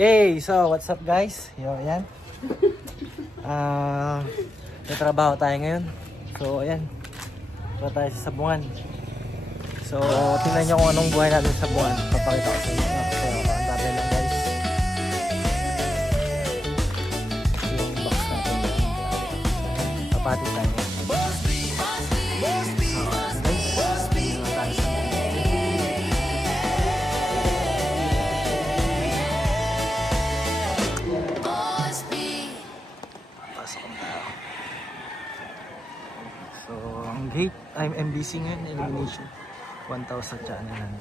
Hey, so what's up guys? Yo, ayan. May trabaho tayo ngayon. So, ayan. Punta tayo sa Sabungan. So, tingnan nyo kung anong buhay natin sa Sabungan. Papakita ko sa inyo. So, ang dami lang guys. Yung box natin. Papati tayo. So, ang gate, I'm MBC ngayon, elimination. 1,000 channel lang.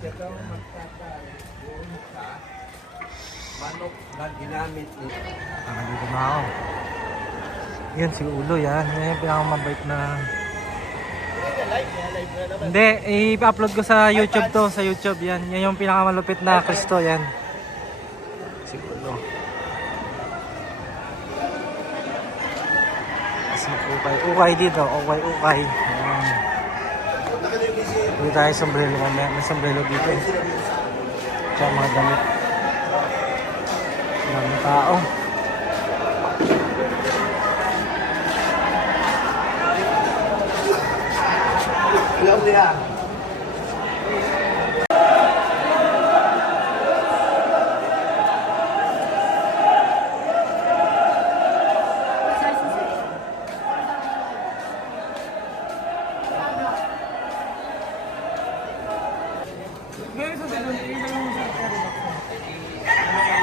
Manok na ginamit ni... Dito na ako. Yan, si Ulo yan. Yan yung pinakamabait na... Hindi, i-upload ko sa YouTube to. Sa YouTube yan. Yan yung pinakamalupit na Kristo yan. Si Ulo. Ukay dito, ukay. Ayan. Dito tayo sombrero mamaya. May sombrero dito eh. Tsaka mga damit. Maraming tao. Alam niya.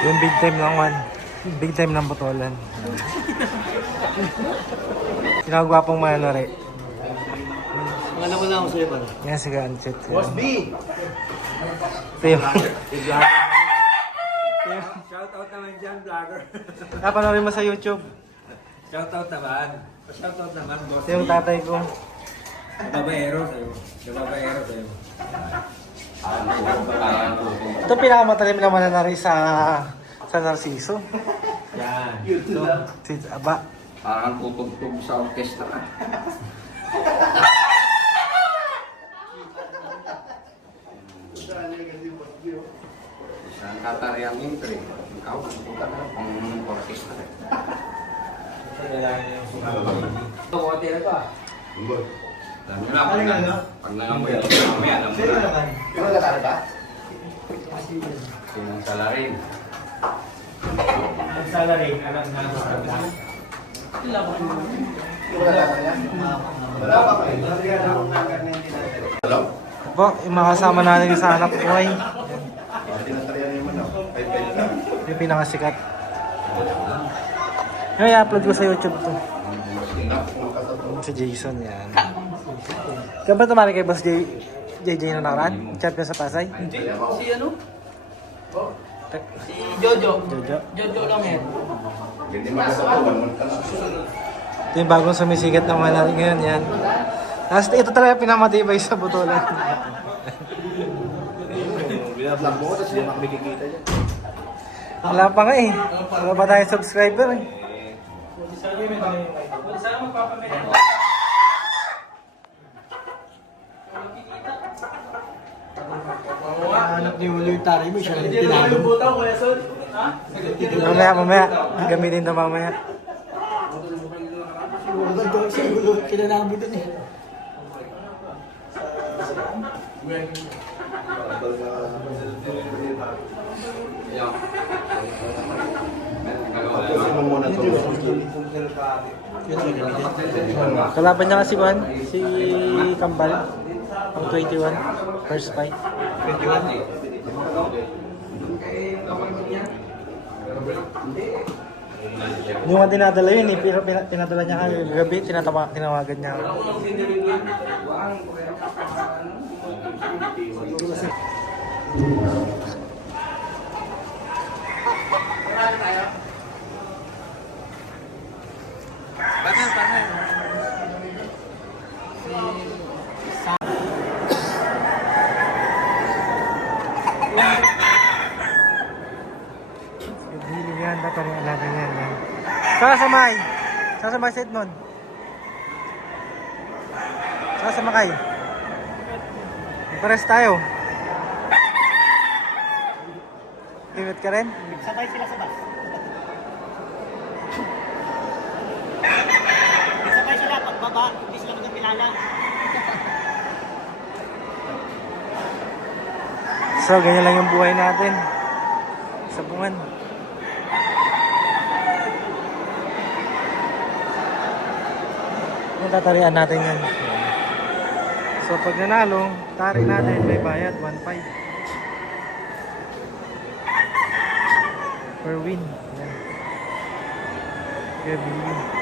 Yung big time lang one. Big time ng botolan. Pinagwapong manore. Mga naman lang ako sa'yo pala. Yan si Ganchit. Boss B! Ito yung... Shoutout naman dyan, vlogger. Panoorin mo sa YouTube. Shoutout naman. Shoutout naman, boss Ito yung tatay ko. Babaero sa'yo. Babaero sa'yo. Ito pinakamatalim naman na nari sa Narciso. Yan. Si Aba. Parang tutugtog sa orkestra. Isang kataryang entry. Ikaw, punta ka pang orkestra. Ito, kote na ito ah. Alam nyo na, pag nangamoy ito, mamaya, alam mo na. Pero nakara ba? Sinang salarin. Ang salary, alam na sa kanila. Wala pa kayo. Hello? Po, yung mga kasama natin sa anak buhay. Yung pinakasikat. Yung i-upload ko sa YouTube to. Si Jason yan. Kaya ba tumari kay Boss JJ na nakaraan? Chat niya sa Pasay? Si ano? Si Jojo. Jojo. Jojo lang yan. Ito yung bagong sumisigat na mga natin ngayon yan. Tapos ito talaga pinamatibay sa butolan. Binablog mo, tapos hindi makikita dyan. Wala pa nga eh. Wala pa tayong subscriber eh. Sana magpapamili. Anak ni Julio yung tari mo, siya lang tinalo. Mamaya. Gamitin na mamaya. Si Julio, kinanami doon eh. Kalaban niya kasi Juan, si Kambal. Ang 21, first fight. 21. Hindi mo dinadala yun eh, pero pinadala niya kami gabi, tinawagan niya ako. Hili yan, dapat rin alaga yan. Sasamay si Edmond. Sasamakay. Pares tayo. Timid ka rin? Sabay sila sa bus. Sabay sila pagbaba, hindi sila magkakilala. So, ganyan lang yung buhay natin. Sabungan. Yung tatarian natin yan. So, pag nanalo, tari natin, may bayad, 1.5. Per win. Yan. Per win.